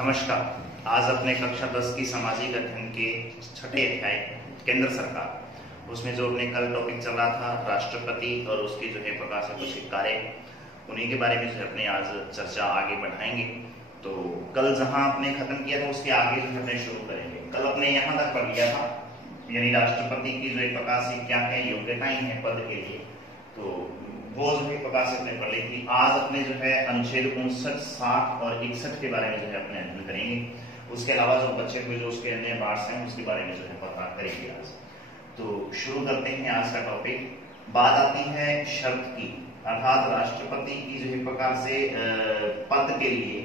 नमस्कार। आज अपने कक्षा 10 की सामाजिक अध्ययन के छठे अध्याय केंद्र सरकार, उसमें जो अपने कल टॉपिक चल रहा था राष्ट्रपति और उसके जो है प्रकार से कुछ कार्य, उन्हीं के बारे में जो है अपने आज चर्चा आगे बढ़ाएंगे। तो कल जहां आपने खत्म किया था उसके आगे जो है अपने शुरू करेंगे। कल अपने यहाँ तक पढ़ लिया था, यानी राष्ट्रपति की जो एक प्रकार से क्या है योग्यताएं हैं पद के लिए, तो वो जो है प्रकार से अपने पढ़ ली थी। आज अपने जो है अनुच्छेद 59, 60 और 61 के बारे में जो है अपने अध्ययन करेंगे। उसके अलावा जो बच्चे हुए जो उसके अन्य पार्ट्स हैं उसके बारे में जो है पता करेंगे आज। तो शुरू करते हैं आज का टॉपिक। बात आती है शर्त की, अर्थात राष्ट्रपति की जो है प्रकार से पद के लिए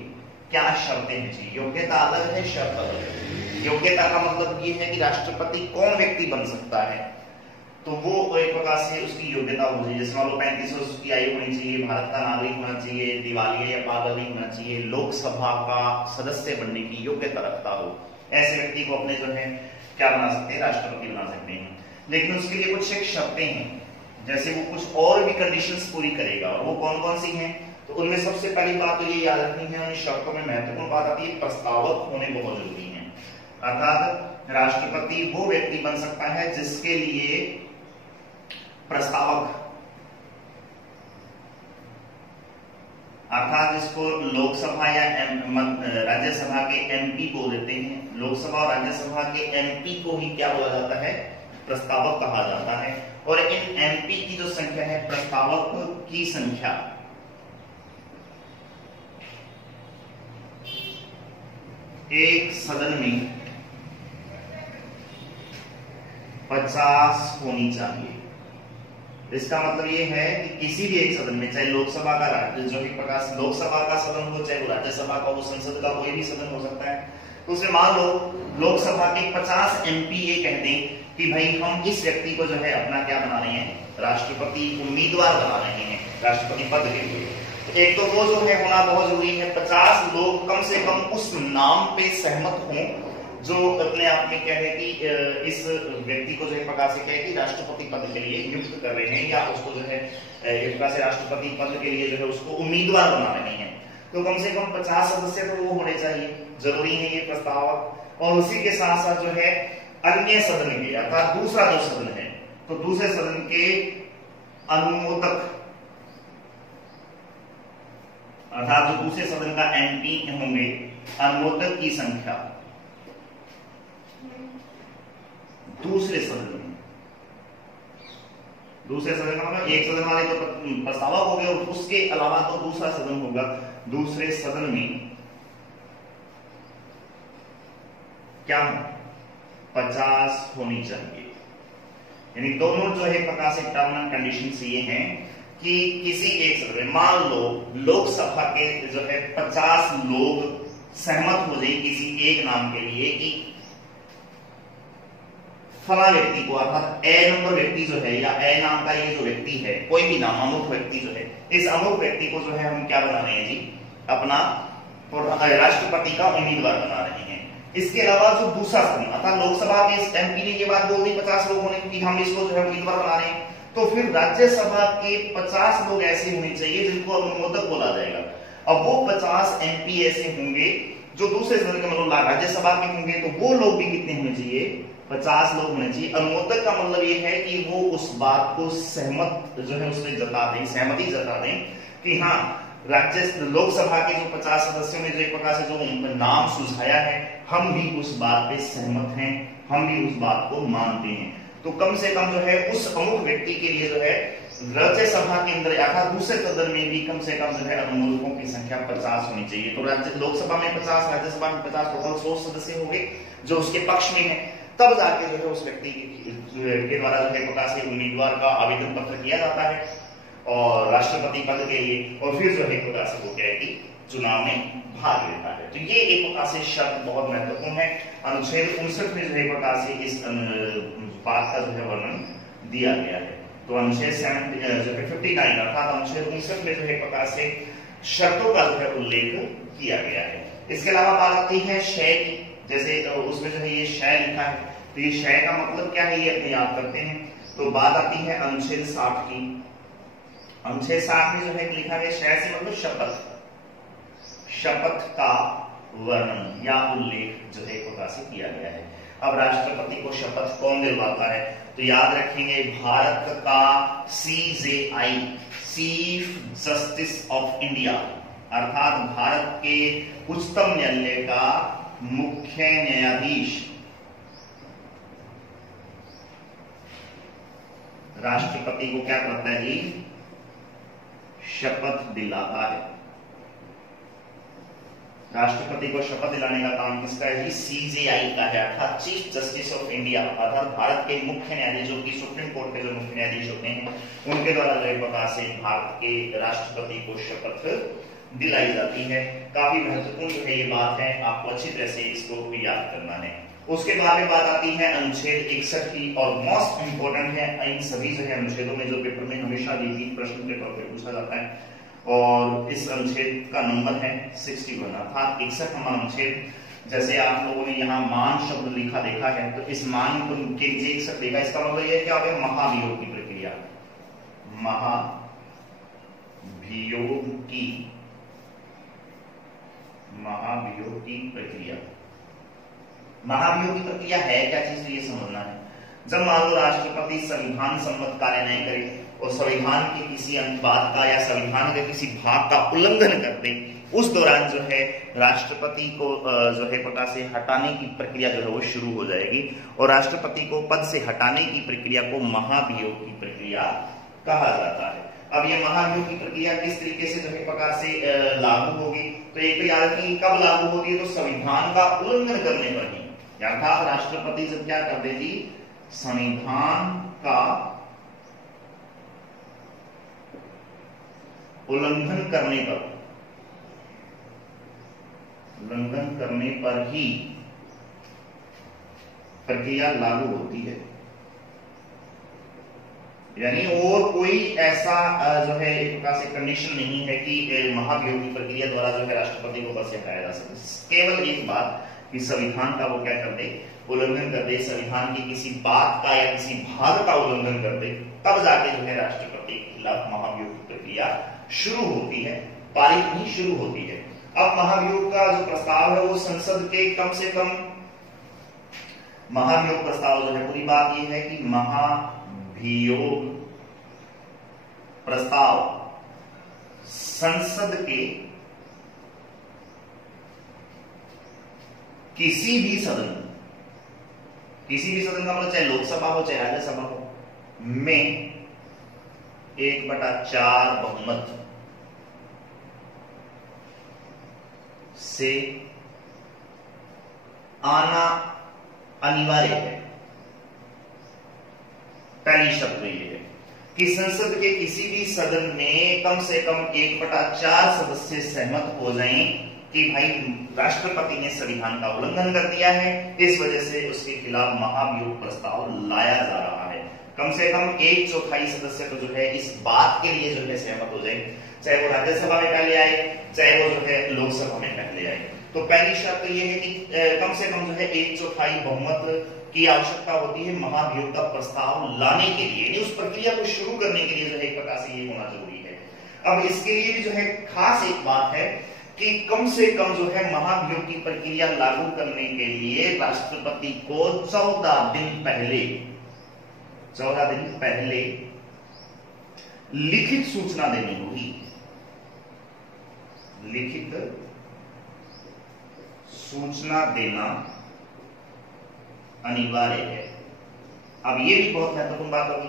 क्या शर्तें हैं जी। योग्यता अलग है, शर्त अलग है। योग्यता का मतलब ये है कि राष्ट्रपति कौन व्यक्ति बन सकता है, तो वो एक प्रकार से उसकी योग्यता हो जाए। जैसे मान लो 35 वर्ष की आयु होनी चाहिए, भारत का नागरिक होना चाहिए, दिवालिया या पागल नहीं होना चाहिए, लोकसभा का सदस्य बनने की योग्यता रखता हो, ऐसे व्यक्ति को अपने जो है क्या बना सकते हैं, राष्ट्रपति बना सकते हैं। लेकिन उसके लिए कुछ एक शर्तें हैं, जैसे वो कुछ और भी कंडीशंस पूरी करेगा, और वो कौन कौन सी हैं। तो उनमें सबसे पहली बात तो ये याद रखनी है, उन शर्तों में महत्वपूर्ण बात आती है प्रस्तावक होने बहुत जरूरी है। अर्थात राष्ट्रपति वो व्यक्ति बन सकता है जिसके लिए प्रस्तावक, अर्थात जिसको लोकसभा या राज्यसभा के एमपी बोल देते हैं। लोकसभा और राज्यसभा के एमपी को ही क्या बोला जाता है, प्रस्तावक कहा जाता है। और इन एमपी की जो संख्या है, प्रस्तावक की संख्या एक सदन में 50 होनी चाहिए। इसका मतलब ये है कि किसी भी एक सदन में, चाहे लोकसभा का जो भी प्रकार लोकसभा का सदन हो, चाहे वो राज्यसभा का, वो संसद का कोई भी सदन हो सकता है, तो उसमें मान लो लोकसभा के 50 एमपी ये कह दें कि भाई हम इस व्यक्ति को जो है अपना क्या बना रहे हैं, राष्ट्रपति उम्मीदवार बना रहे हैं राष्ट्रपति पद के लिए। तो एक तो वो जो है होना बहुत जरूरी है, 50 लोग कम से कम उस नाम पे सहमत हों जो अपने आप में क्या है कि इस व्यक्ति को जो है प्रकार से क्या है कि राष्ट्रपति पद के लिए नियुक्त कर रहे हैं, या उसको जो है एक प्रकार से राष्ट्रपति पद के लिए जो है उसको उम्मीदवार बना रहे हैं। तो कम से कम 50 सदस्य तो वो होने चाहिए, जरूरी है ये प्रस्तावक। और उसी के साथ साथ जो है अन्य सदन के, अर्थात दूसरा जो सदन है, तो दूसरे सदन के अनुमोदक, अर्थात जो दूसरे सदन का एमपी होंगे, अनुमोदक की संख्या दूसरे सदन में, दूसरे सदन का मतलब एक सदन वाले तो प्रस्तावक हो गए, और उसके अलावा तो दूसरा सदन होगा, दूसरे सदन में क्या 50 होनी चाहिए। यानी दोनों जो है प्रकार से टर्म एंड कंडीशन ये हैं कि किसी एक सदन में मान लो लोकसभा के जो है 50 लोग सहमत हो जाए किसी एक नाम के लिए कि फला व्यक्ति को, अर्थात ए नंबर व्यक्ति जो है, या ए नाम का ये जो व्यक्ति है, कोई भी नाम अमुक व्यक्ति जो है, इस अमुक व्यक्ति को जो है हम क्या बना रहे हैं जी, अपना राष्ट्रपति का उम्मीदवार बना रहे हैं। इसके अलावा जो दूसरा सदन, अर्थात लोकसभा के एमपी ने ये बात बोल दी 50 लोग होने की, हम इसको जो है उम्मीदवार बना रहे हैं, तो फिर राज्यसभा के 50 लोग ऐसे होने चाहिए जिनको अनुमोदक बोला जाएगा। अब वो 50 एमपी ऐसे होंगे जो दूसरे सदन के मतलब राज्यसभा के होंगे, तो वो लोग भी कितने होने चाहिए, 50 लोग होने चाहिए। अनुमोदक का मतलब ये है कि वो उस बात को सहमत जो है उसमें जता दें, सहमति जता दें कि हाँ लोकसभा के जो 50 सदस्यों ने जो एक प्रकार से जो नाम सुझाया है, हम भी उस बात पे सहमत हैं, हम भी उस बात को मानते हैं। तो कम से कम जो है उस अमुक व्यक्ति के लिए जो है राज्यसभा के अंदर अर्थात दूसरे सदन में भी कम से कम जो है अनुमोदकों की संख्या 50 होनी चाहिए। तो लोकसभा में 50, राज्यसभा में 50, टोटल 100 सदस्य होंगे जो उसके पक्ष में है। तब जाके जो है उस व्यक्ति के द्वारा जो है प्रकार से उम्मीदवार का आवेदन पत्र किया जाता है और राष्ट्रपति पद के लिए, और फिर जो है प्रकार से वो क्या है कि चुनाव में भाग लेता है। तो ये एक प्रकार से शर्त बहुत महत्वपूर्ण है। अनुच्छेद 59 में जो है प्रकार से इस बात का जो है वर्णन दिया गया है। तो अनुच्छेद 59 अर्थात अनुच्छेद 59 में जो है प्रकार से शर्तों का जो है उल्लेख किया गया है। इसके अलावा बात आती है शय की, जैसे उसमें जो है ये शय लिखा है, तो ये शय का मतलब क्या है ये अपने याद करते हैं। तो बात आती है अनुच्छेद 60 की। अनुच्छेद 60 में जो है लिखा है शय से मतलब शपथ, शपथ का वर्णन या उल्लेख जो है प्रकाशित किया गया है। अब राष्ट्रपति को शपथ कौन दिलवाता है? तो याद रखेंगे भारत का CJI, chief justice of India, अर्थात भारत के उच्चतम न्यायालय का मुख्य न्यायाधीश राष्ट्रपति को क्या करता है जी? शपथ दिलाता है। राष्ट्रपति को शपथ दिलाने का काम किसका है जी? CJI का है, अर्थात चीफ जस्टिस ऑफ इंडिया, अर्थात भारत के मुख्य न्यायाधीश, जो कि सुप्रीम कोर्ट के जो मुख्य न्यायाधीश होते हैं, उनके द्वारा जो प्रकार से भारत के राष्ट्रपति को शपथ दिलाई जाती है। काफी महत्वपूर्ण जो है ये बात है, आपको अच्छी तरह से इसको याद करना है। उसके बाद में बात आती है अनुच्छेद 61 की, और मोस्ट इंपोर्टेंट है इन सभी जो है अनुच्छेदों में, जो पेपर में हमेशा भी प्रश्न के तौर पर पूछा जाता है, और इस अनुच्छेद का नंबर है 61, अर्थात 61 नंबर अनुच्छेद। जैसे आप लोगों ने यहाँ मान शब्द लिखा देखा है, तो इस मान को के नीचे 61 देखा, इसका मतलब ये क्या है? महाभियोग की प्रक्रिया, महाभियोग की प्रक्रिया। महाभियोग की प्रक्रिया है क्या चीज? ये समझना है। जब मान लो राष्ट्रपति संविधान सम्मत कार्य नहीं करे और संविधान के किसी अनुच्छेद का या संविधान के किसी भाग का उल्लंघन कर दे, उस दौरान जो है राष्ट्रपति को जो है पद से हटाने की प्रक्रिया जो है वो शुरू हो जाएगी, और राष्ट्रपति को पद से हटाने की प्रक्रिया को महाभियोग की प्रक्रिया कहा जाता है। अब ये महाभियोग की प्रक्रिया किस तरीके से जो है प्रकार से लागू होगी? तो एक तो याद रखिए, कब लागू होती है? तो संविधान का उल्लंघन करने पर ही, अर्थात राष्ट्रपति जब क्या कर दे जी? संविधान का उल्लंघन करने पर ही प्रक्रिया लागू होती है। यानी और कोई ऐसा जो है एक प्रकार से कंडीशन नहीं है कि महाभियोग की प्रक्रिया द्वारा जो है राष्ट्रपति को पद से हटाया जा सके। केवल एक बात कि संविधान का वो क्या कर दे? उल्लंघन कर दे, संविधान की किसी बात का या किसी भाग का उल्लंघन कर दे, तब जाके जो है राष्ट्रपति के खिलाफ महाभियोग की प्रक्रिया शुरू होती है, पारित नहीं शुरू होती है। अब महाभियोग का जो प्रस्ताव है वो संसद के कम से कम, महाभियोग प्रस्ताव जो है, पूरी बात ये है कि महाभियोग प्रस्ताव संसद के किसी भी सदन का मतलब चाहे लोकसभा हो चाहे राज्यसभा हो, में 1/4 बहुमत से आना अनिवार्य है। पहली शर्त तो यह है कि संसद के किसी भी सदन में कम से कम 1/4 सदस्य सहमत हो जाएं कि भाई राष्ट्रपति ने संविधान का उल्लंघन कर दिया है, इस वजह से उसके खिलाफ महाभियोग प्रस्ताव लाया जा रहा है। कम से कम 1/4 सदस्य तो जो है इस बात के लिए जो है सहमत हो जाए, चाहे वो राज्यसभा में पहले आए चाहे वो जो है लोकसभा में पहले आए। तो पहली शर्त तो ये है कि कम से कम जो है 1/4 बहुमत की आवश्यकता होती है महाभियोग का प्रस्ताव लाने के लिए, उस प्रक्रिया को शुरू करने के लिए जो है एक प्रकार से ये होना जरूरी है। अब इसके लिए भी जो है खास एक बात है कि कम से कम जो है महाभियोग की प्रक्रिया लागू करने के लिए राष्ट्रपति को 14 दिन पहले लिखित सूचना देनी होगी। लिखित सूचना देना अनिवार्य है। अब ये भी बहुत महत्वपूर्ण बात होगी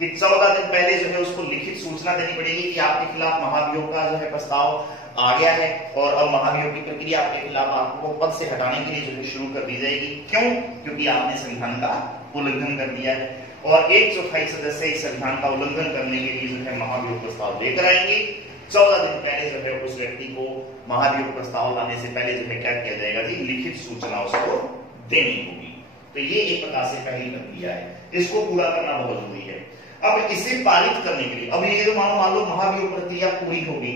कि 14 दिन पहले जो है उसको लिखित सूचना देनी पड़ेगी कि आपके खिलाफ महाभियोग का जो है प्रस्ताव आ गया है और अब महाभियोग की प्रक्रिया आपके खिलाफ आपको पद से हटाने के लिए जो है शुरू कर दी जाएगी। क्यों? क्योंकि आपने संविधान का उल्लंघन कर दिया है, और 1/4 सदस्य इस संविधान का उल्लंघन करने के लिए जो है महाभियोग प्रस्ताव लेकर आएंगे। 14 दिन पहले जो है उस व्यक्ति को महाभियोग प्रस्ताव लाने से पहले जो है क्या किया जाएगा जी? लिखित सूचना उसको देनी होगी। तो ये एक प्रकार से पहली प्रक्रिया है, इसको पूरा करना बहुत जरूरी है। अब इसे पारित करने के लिए, अब ये मान लो महाभियोग प्रक्रिया पूरी होगी,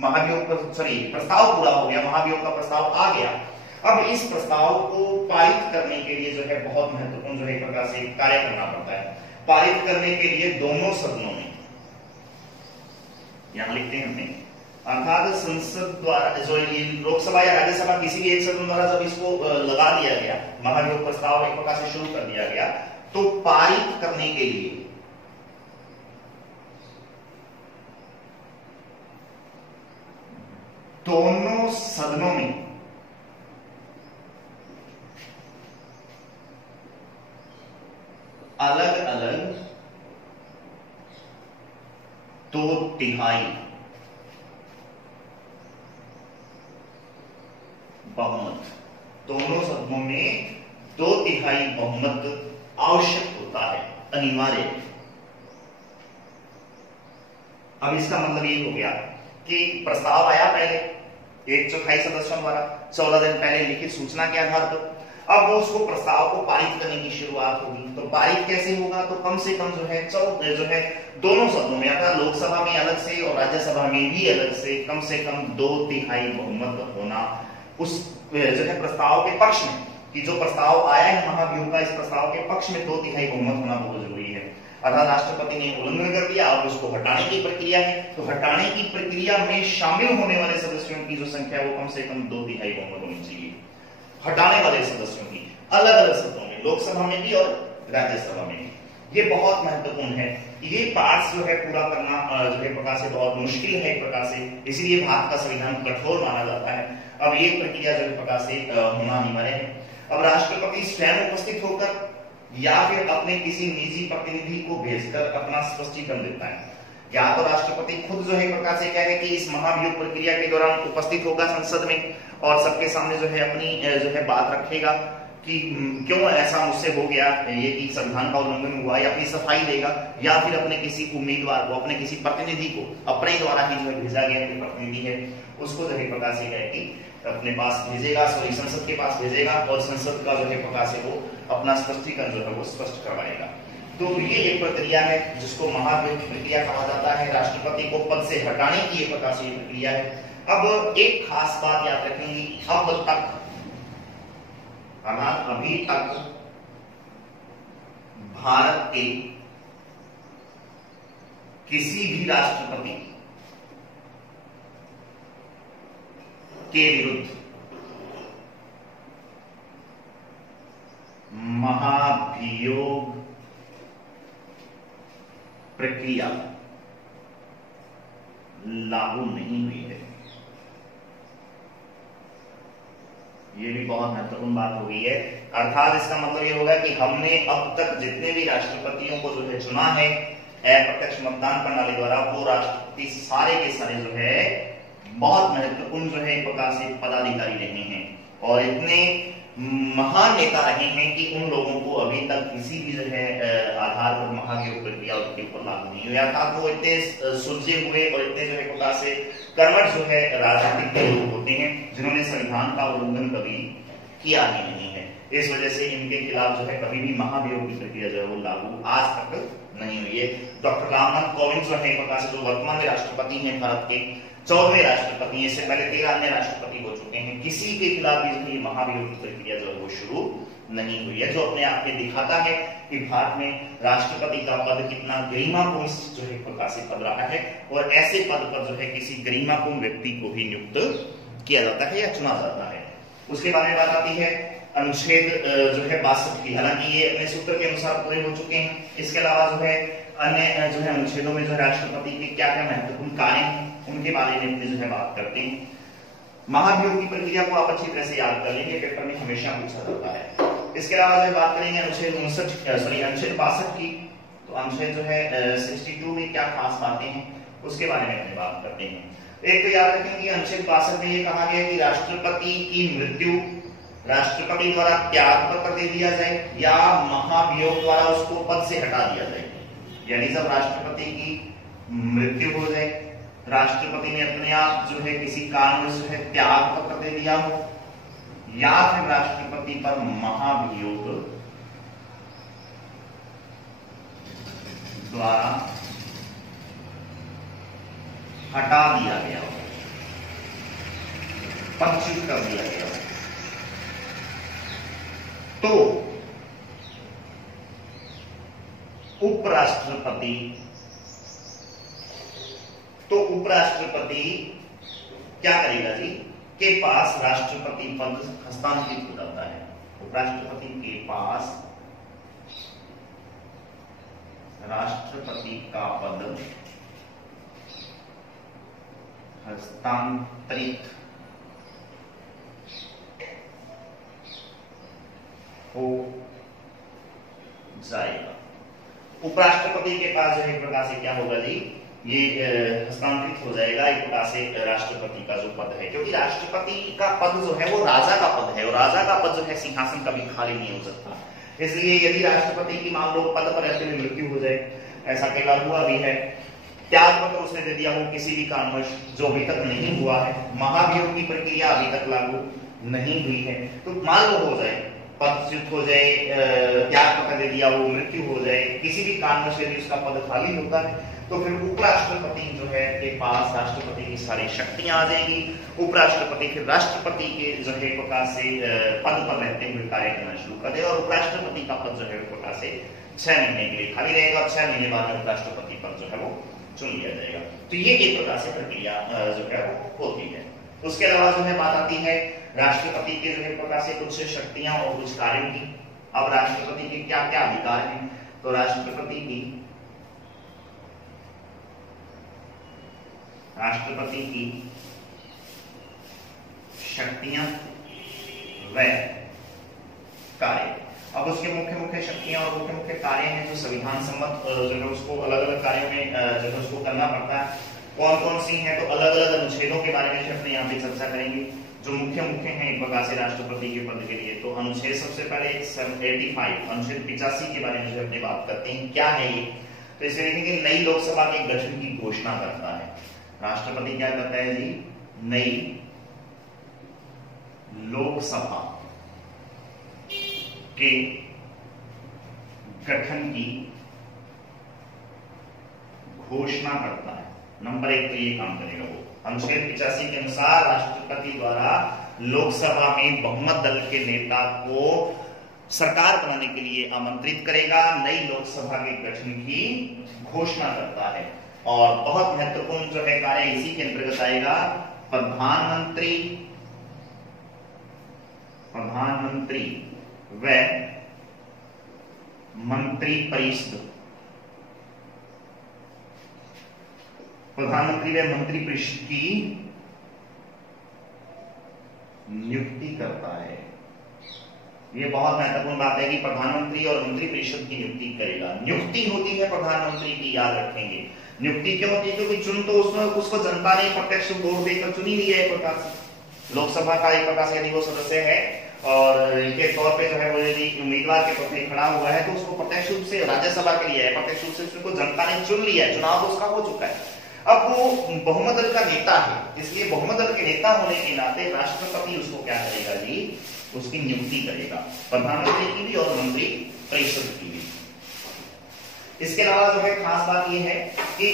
प्रस्ताव पूरा हो गया, महाभियोग का प्रस्ताव आ गया। अब इस प्रस्ताव को पारित करने के लिए जो है बहुत महत्वपूर्ण जो है एक प्रकार से कार्य करना पड़ता है। पारित करने के लिए दोनों सदनों में, यहां लिखते हैं हमने, अर्थात संसद द्वारा जो लोकसभा या राज्यसभा किसी भी एक सदन द्वारा जब इसको लगा दिया गया, महाभियोग प्रस्ताव एक प्रकार से शुरू कर दिया गया, तो पारित करने के लिए दोनों सदनों में अलग अलग 2/3 बहुमत, दोनों सदनों में 2/3 बहुमत आवश्यक होता है, अनिवार्य। अब इसका मतलब ये हो गया कि प्रस्ताव आया पहले 1/4 सदस्यों द्वारा 14 दिन पहले लिखित सूचना के आधार पर, अब वो उसको प्रस्ताव को पारित करने की शुरुआत होगी। तो पारित कैसे होगा? तो कम से कम जो है दोनों सदनों में, अर्थात लोकसभा में अलग से और राज्यसभा में भी अलग से कम 2/3 बहुमत होना उस प्रस्ताव के पक्ष में, कि जो प्रस्ताव आया है महाभियोग का, इस प्रस्ताव के पक्ष में 2/3 बहुमत होना बहुत जरूरी है। अर्थात राष्ट्रपति ने उल्लंघन कर दिया और उसको हटाने की प्रक्रिया है, तो हटाने की प्रक्रिया में शामिल होने वाले सदस्यों की जो संख्या वो कम से कम 2/3 बहुमत होनी चाहिए। हटाने वाले सदस्यों की अलग अलग सदनों में, लोकसभा में भी और राज्यसभा में भी, ये बहुत महत्वपूर्ण है। ये पार्ट जो है पूरा करना जो है प्रकार से बहुत मुश्किल है एक प्रकार से, इसीलिए भारत का संविधान कठोर माना जाता है। अब ये प्रक्रिया जो है प्रकार से होना अनिवार्य है। अब राष्ट्रपति स्वयं उपस्थित होकर या फिर अपने किसी निजी प्रतिनिधि को भेजकर अपना स्पष्टीकरण देता है, या तो राष्ट्रपति खुद जो है प्रकार से कह रहे कि इस महाभियोग प्रक्रिया के दौरान उपस्थित होगा संसद में और सबके सामने जो है अपनी जो है बात रखेगा कि क्यों ऐसा मुझसे हो गया, ये कि संविधान का उल्लंघन हुआ, या अपनी सफाई देगा, या फिर अपने किसी उम्मीदवार को, अपने किसी प्रतिनिधि को, अपने द्वारा ही जो है भेजा गया कोई प्रतिनिधि है उसको जो है प्रकार से कहे कि अपने पास भेजेगा, सॉरी संसद के पास भेजेगा और संसद का जो है प्रकार से वो अपना स्पष्टीकरण जो है वो स्पष्ट करवाएगा। तो ये एक प्रक्रिया है जिसको महाभियोग प्रक्रिया कहा जाता है। राष्ट्रपति को पद से हटाने की एक प्रकार से प्रक्रिया है। अब एक खास बात याद रखेंगे, अब तक अभी तक भारत के किसी भी राष्ट्रपति के विरुद्ध महाभियोग प्रक्रिया लागू नहीं हुई है। ये भी बहुत महत्वपूर्ण बात हो गई है। अर्थात इसका मतलब ये होगा कि हमने अब तक जितने भी राष्ट्रपतियों को जो है चुना है अप्रत्यक्ष मतदान प्रणाली द्वारा, वो राष्ट्रपति सारे के सारे जो है बहुत महत्वपूर्ण जो है एक प्रकार से पदाधिकारी रहे हैं और इतने महान नेता रहे हैं कि उन लोगों को अभी तक किसी भी जो है आधार पर महाभियोग प्रक्रिया उसके ऊपर लागू नहीं हुआ। अर्थात वो इतने सुलझे हुए और इतने जो है प्रकार से कर्मठ जो है राजनीतिक लोग होते हैं जिन्होंने संविधान का उल्लंघन कभी किया ही नहीं है। इस वजह से इनके खिलाफ जो है कभी भी महाभियोग की प्रक्रिया जो है वो लागू आज तक नहीं हुई है। डॉक्टर रामनाथ कोविंद जो है प्रकार से जो वर्तमान राष्ट्रपति हैं भारत के 14वें राष्ट्रपति, इससे पहले 13 अन्य राष्ट्रपति हो चुके हैं, किसी के खिलाफ भी महाभियोग की प्रक्रिया जो है वो शुरू नहीं हुई है, जो अपने आप में दिखाता है कि भारत में राष्ट्रपति का पद कितना गरिमापूर्ण जो है प्रकार से पद रहा है और ऐसे पद पर जो है किसी गरिमापूर्ण व्यक्ति को ही नियुक्त किया जाता है या चुना जाता है। उसके बारे में बात आती है अनुच्छेद जो है 62 की, हालांकि ये अपने सूत्र के अनुसार पूरे हो चुके हैं। इसके अलावा जो है अन्य जो है अनुच्छेदों में जो है राष्ट्रपति के क्या क्या महत्वपूर्ण कार्य हैं उनके बारे में जो है बात करते हैं। महाभियोग की प्रक्रिया को आप अच्छी तरह से याद कर लेंगे, पेपर में हमेशा पूछा जाता है। इसके अलावा जो बात करेंगे अनुच्छेद 62 की, तो अनुच्छेद जो है 62 में क्या खास बातें हैं उसके बारे में अपनी बात करते हैं। एक तो याद रखेंगे कि अनुच्छेद 62 में ये कहा गया कि राष्ट्रपति की मृत्यु राष्ट्रपति द्वारा त्याग पत्र दे दिया जाए या महाभियोग द्वारा उसको पद से हटा दिया जाए। यानी जब राष्ट्रपति की मृत्यु हो जाए, राष्ट्रपति ने अपने आप जो है किसी कारण से त्याग पत्र दे दिया हो या फिर राष्ट्रपति पर महाभियोग द्वारा हटा दिया गया हो, पदच्युत कर दिया गया हो, तो उपराष्ट्रपति क्या करेगा जी, के पास राष्ट्रपति पद हस्तांतरित हो जाता है। उपराष्ट्रपति के पास राष्ट्रपति का पद हस्तांतरित हो जाएगा। उपराष्ट्रपति के पास जो है एक प्रकार से क्या होगा जी, ये हस्तांतरित हो जाएगा एक प्रकार से राष्ट्रपति का जो पद है, क्योंकि राष्ट्रपति का पद जो है वो राजा का पद है और राजा का पद जो है सिंहासन कभी खाली नहीं हो सकता। इसलिए यदि राष्ट्रपति की मान लो पद पर रहते हुए मृत्यु हो जाए, ऐसा कई बार हुआ भी है, त्याग पत्र उसने दे दिया हो किसी भी कारणवश जो अभी तक नहीं हुआ है, महाभियोग की प्रक्रिया अभी तक लागू नहीं हुई है, तो मान लो हो जाए, पदच्युत हो जाए, त्याग पत्र दे दिया हो, मृत्यु हो जाए, किसी भी कारणवश यदि उसका पद खाली होता है, तो फिर उपराष्ट्रपति जो है के पास राष्ट्रपति की सारी शक्तियां आ जाएंगी। उपराष्ट्रपति फिर राष्ट्रपति के जो है प्रकार से पद पर रहते हुए कार्य करना शुरू कर देगा और उपराष्ट्रपति का पद जो है प्रकार से 6 महीने के लिए खाली रहेगा और 6 महीने बाद उपराष्ट्रपति पद जो है वो चुन लिया जाएगा। तो ये एक प्रकार से प्रक्रिया जो है वो होती है। उसके अलावा जो है बात आती है राष्ट्रपति के जो है प्रकार से कुछ शक्तियां और कुछ कार्यों की। अब राष्ट्रपति के क्या क्या अधिकार हैं, तो राष्ट्रपति की शक्तियां व कार्य। अब उसके मुख्य मुख्य शक्तियां और मुख्य मुख्य कार्य हैं जो संविधान सम्मत जो है उसको अलग अलग कार्यों में जो है उसको करना पड़ता है। कौन कौन सी हैं, तो अलग अलग अनुच्छेदों के बारे में अपने यहाँ पे चर्चा करेंगे जो मुख्य मुख्य हैं एक प्रकार से राष्ट्रपति के पद के लिए। तो अनुच्छेद सबसे पहले 85 अनुच्छेद 85 के बारे में जो अपनी बात करते हैं, क्या है ये, तो इसे देखेंगे नई लोकसभा के गठन की घोषणा करता है। राष्ट्रपति क्या करता है जी, नई लोकसभा के गठन की घोषणा करता है। नंबर 1 पे ये काम करेगा वो। अनुच्छेद 85 के अनुसार राष्ट्रपति द्वारा लोकसभा में बहुमत दल के नेता को सरकार बनाने के लिए आमंत्रित करेगा, नई लोकसभा के गठन की घोषणा करता है। और बहुत महत्वपूर्ण जो है कार्य इसी के अंतर्गत आएगा, प्रधानमंत्री व मंत्रिपरिषद, प्रधानमंत्री व मंत्रिपरिषद की नियुक्ति करता है। ये बहुत महत्वपूर्ण बात है कि प्रधानमंत्री और मंत्रिपरिषद की नियुक्ति करेगा। नियुक्ति होती है प्रधानमंत्री की, याद रखेंगे। नियुक्ति क्यों होती है, क्योंकि चुन तो उसमें उसको जनता ने प्रत्यक्ष वोट देकर चुनी ली है। एक प्रकार से लोकसभा का एक प्रकार से यदि वो सदस्य है और इनके तौर पे जो है वो यदि उम्मीदवार के तौर पे खड़ा हुआ है, तो उसको प्रत्यक्ष रूप से राज्यसभा के लिए है, प्रत्यक्ष रूप से उसको जनता ने चुन लिया है, चुनाव उसका हो चुका है। अब वो बहुमत दल का नेता है, इसलिए बहुमत दल के नेता होने के नाते राष्ट्रपति उसको क्या करेगा जी, उसकी नियुक्ति करेगा, प्रधानमंत्री की भी और मंत्री परिषद की भी। इसके अलावा जो है खास बात यह है कि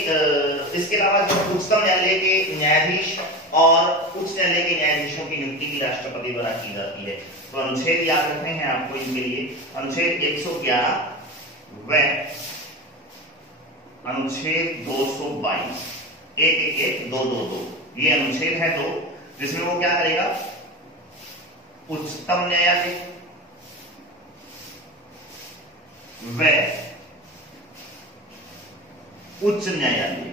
इसके अलावा जो उच्चतम न्यायालय के न्यायाधीश और उच्च न्यायालय के न्यायाधीशों की नियुक्ति भी राष्ट्रपति द्वारा की जाती है। तो अनुच्छेद याद रखने हैं आपको इनके लिए, अनुच्छेद 111 व अनुच्छेद 222, 111, 222, ये अनुच्छेद है 2, जिसमें वो क्या करेगा, उच्चतम न्यायालय व उच्च न्यायालय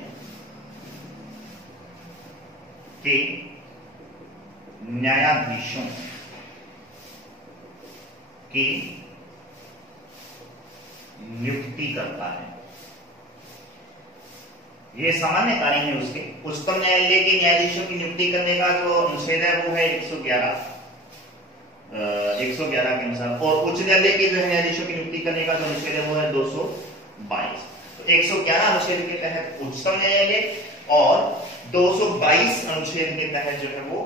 के न्यायाधीशों की नियुक्ति करता है। ये सामान्य कार्य है उसके। उच्चतम न्यायालय के न्यायाधीशों की नियुक्ति करने का जो अनुच्छेद है वो है 111 के अनुसार, और उच्च न्यायालय के जो है न्यायाधीशों की नियुक्ति करने का जो अनुच्छेद है वो है 222। 111 अनुच्छेद के तहत उच्चतम न्यायालय और 222 अनुच्छेद के तहत जो है वो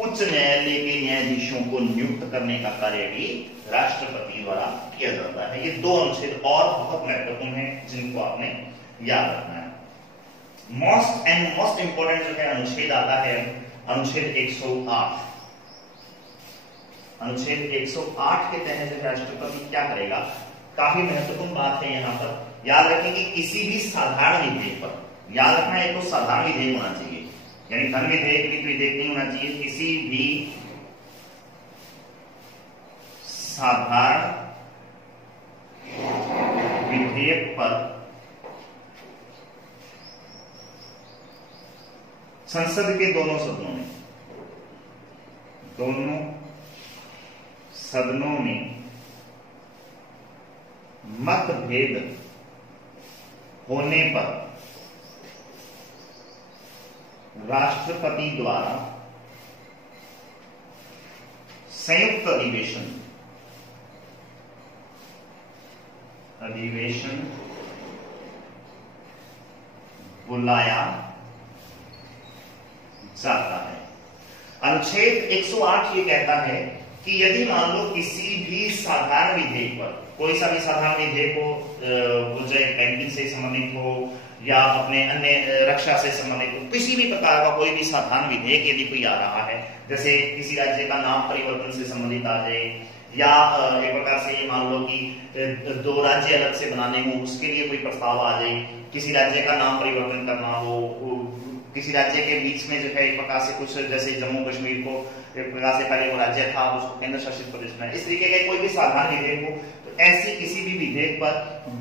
उच्च न्यायालय के न्यायाधीशों को नियुक्त करने का कार्य भी राष्ट्रपति द्वारा किया जाता है। ये 2 अनुच्छेद और बहुत महत्वपूर्ण हैं जिनको आपने याद रखना है। मोस्ट इंपोर्टेंट जो है अनुच्छेद आता है अनुच्छेद 108। अनुच्छेद 108 के तहत जो राष्ट्रपति क्या करेगा, काफी महत्वपूर्ण बात है यहाँ पर, याद रखें कि किसी भी साधारण विधेयक पर, याद रखना है तो साधारण विधेयक होना चाहिए, यानी धन विधेयक वित्त विधेयक नहीं होना चाहिए, किसी भी साधारण विधेयक पर संसद के दोनों सदनों में मतभेद होने पर राष्ट्रपति द्वारा संयुक्त अधिवेशन बुलाया जाता है। अनुच्छेद 108 ये कहता है कि यदि मान लो किसी भी साधारण विधेयक पर, कोई सा भी साधारण विधेयक हो, वो चाहे बैंकिंग से संबंधित हो या अपने अन्य रक्षा से संबंधित हो, किसी भी प्रकार का कोई भी साधारण विधेयक यदि कोई आ रहा है, जैसे किसी राज्य का नाम परिवर्तन से संबंधित आ जाए, या एक प्रकार से ये मान लो कि 2 राज्य अलग से बनाने हो, उसके लिए कोई प्रस्ताव आ जाए, किसी राज्य का नाम परिवर्तन करना हो, किसी राज्य के बीच में जो है एक प्रकार से कुछ, जैसे जम्मू कश्मीर को एक प्रकार से पहले वो राज्य था, उसको केंद्र शासित प्रदेश में, इस तरीके का कोई भी साधारण विधेयक हो, तो ऐसी किसी भी विधेयक पर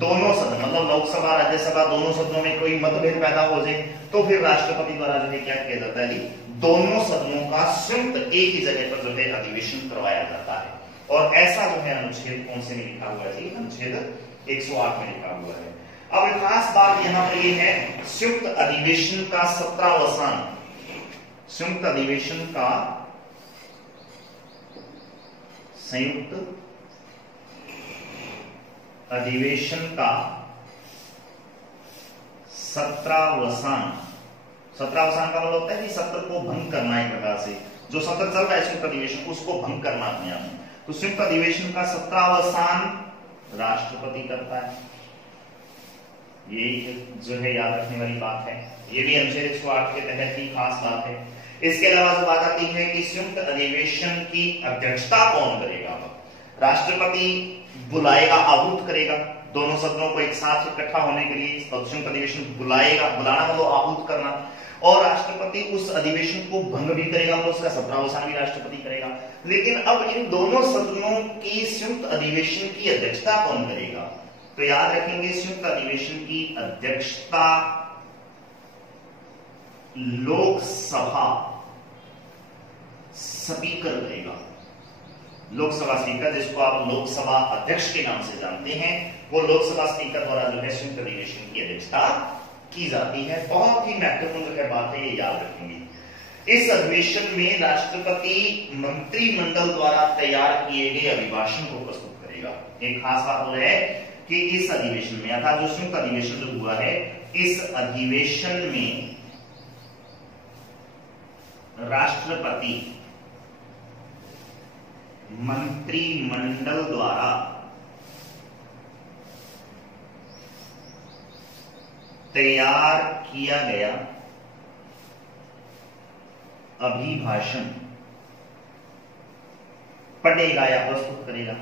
दोनों सदन, मतलब लोकसभा राज्यसभा दोनों सदनों में कोई मतभेद पैदा हो जाए, तो फिर राष्ट्रपति द्वारा जो है क्या किया जाता है, दोनों सदनों का संयुक्त एक ही जगह पर जो है अधिवेशन करवाया जाता है। और ऐसा जो है अनुच्छेद कौन से में लिखा हुआ है जी, अनुच्छेद 108 में लिखा हुआ है। अब खास बात यहां पर ये है, संयुक्त अधिवेशन का सत्रावसान, संयुक्त अधिवेशन का सत्रावसान का मतलब होता है कि सत्र को भंग करना, एक प्रकार से जो सत्र चल रहा है संयुक्त अधिवेशन उसको भंग करना अपने आप में। तो संयुक्त अधिवेशन का सत्रावसान राष्ट्रपति करता है, ये जो है याद रखने वाली बात है। ये भी अनुच्छेद 108 के तहत की खास बात है। इसके अलावा जो बात आती है कि संयुक्त अधिवेशन की अध्यक्षता कौन करेगा, राष्ट्रपति बुलाएगा, आहूत करेगा दोनों सदनों को एक साथ इकट्ठा होने के लिए, संयुक्त अधिवेशन बुलाएगा, बुलाना मतलब आहूत करना, और राष्ट्रपति उस अधिवेशन को भंग भी करेगा, मतलब उसका सत्रावसान भी राष्ट्रपति करेगा। लेकिन अब इन दोनों सदनों की संयुक्त अधिवेशन की अध्यक्षता कौन करेगा, तो याद रखेंगे संयुक्त अधिवेशन की अध्यक्षता लोकसभा स्पीकर करेगा। लोकसभा स्पीकर, जिसको आप लोकसभा अध्यक्ष के नाम से जानते हैं, वो लोकसभा स्पीकर द्वारा जो है संयुक्त अधिवेशन की अध्यक्षता की जाती है। बहुत ही महत्वपूर्ण जो है बात है, ये याद रखेंगे। इस अधिवेशन में राष्ट्रपति मंत्रिमंडल द्वारा तैयार किए गए अभिभाषण को प्रस्तुत करेगा। एक खास बात हो है कि इस अधिवेशन में, अर्थात जो संयुक्त अधिवेशन जो हुआ है, इस अधिवेशन में राष्ट्रपति मंत्रिमंडल द्वारा तैयार किया गया अभिभाषण पढ़ेगा या प्रस्तुत करेगा,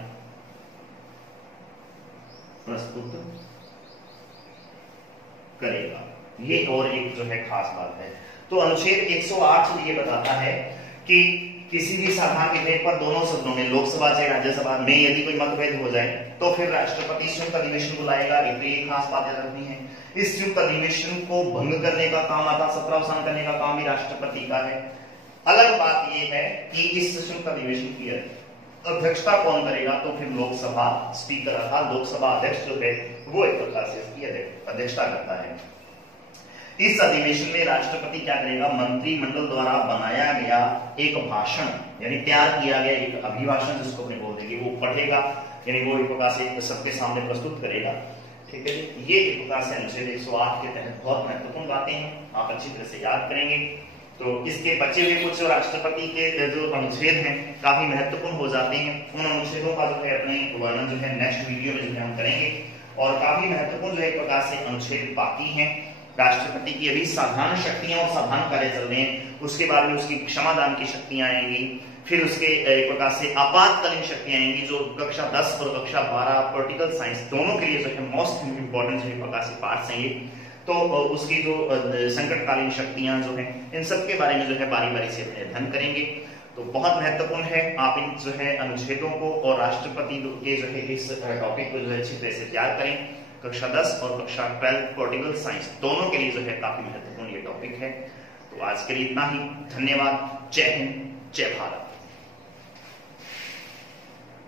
ये और एक जो है खास बात है। तो अनुच्छेद 108 ये बताता है कि किसी भी साधारण विधेयक पर दोनों सदनों में, लोकसभा चाहे राज्यसभा में, यदि कोई मतभेद हो जाए तो फिर राष्ट्रपति संयुक्त अधिवेशन बुलाएगा। एक खास बात याद रखनी है, इस संयुक्त अधिवेशन को भंग करने का काम, अर्थात सत्रावसान करने का काम भी राष्ट्रपति का है। अलग बात यह है कि इस संयुक्त अधिवेशन की अध्यक्षता कौन करेगा, तो फिर लोकसभा स्पीकर अर्थात लोकसभा अध्यक्ष जो है वो एक प्रकार से इसकी अध्यक्षता करता है। इस अधिवेशन में राष्ट्रपति क्या करेगा, मंत्रिमंडल द्वारा बनाया गया एक भाषण, यानी तैयार किया गया एक अभिभाषण, जिसको अपने बोल देंगे, वो पढ़ेगा, यानी वो एक प्रकार से सबके सामने प्रस्तुत करेगा। ठीक है, ये एक प्रकार से अनुच्छेद 108 के तहत बहुत महत्वपूर्ण बातें हैं, आप अच्छी तरह से याद करेंगे। तो इसके बचे हुए कुछ राष्ट्रपति के जो अनुच्छेद हैं काफी महत्वपूर्ण हो जाते हैं। उन अनुच्छेदों का जो है अपने वर्णन जो है नेक्स्ट वीडियो में जो है हम करेंगे। और काफी महत्वपूर्ण जो है एक प्रकार से अनुच्छेद बाकी हैं। राष्ट्रपति की अभी साधारण शक्तियां और साधारण कार्य चल रहे हैं, उसके बाद में उसकी क्षमादान की शक्तियां आएंगी, फिर उसके एक प्रकार से आपातकालीन शक्तियां आएंगी जो कक्षा 10 और कक्षा 12 पॉलिटिकल साइंस दोनों के लिए जो है मोस्ट इंपॉर्टेंट जो प्रकार से पार्ट्स हैं ये। तो उसकी जो संकटकालीन शक्तियां जो है, इन सब के बारे में जो है बारी बारी से अध्ययन करेंगे। तो बहुत महत्वपूर्ण है आप इन जो है अनुच्छेदों को और राष्ट्रपति के जो है इस टॉपिक को जो है अच्छी तरह से तैयार करें। कक्षा 10 और कक्षा 12 पॉलिटिकल साइंस दोनों के लिए जो है काफी महत्वपूर्ण ये टॉपिक है। तो आज के लिए इतना ही। धन्यवाद। जय हिंद, जय भारत।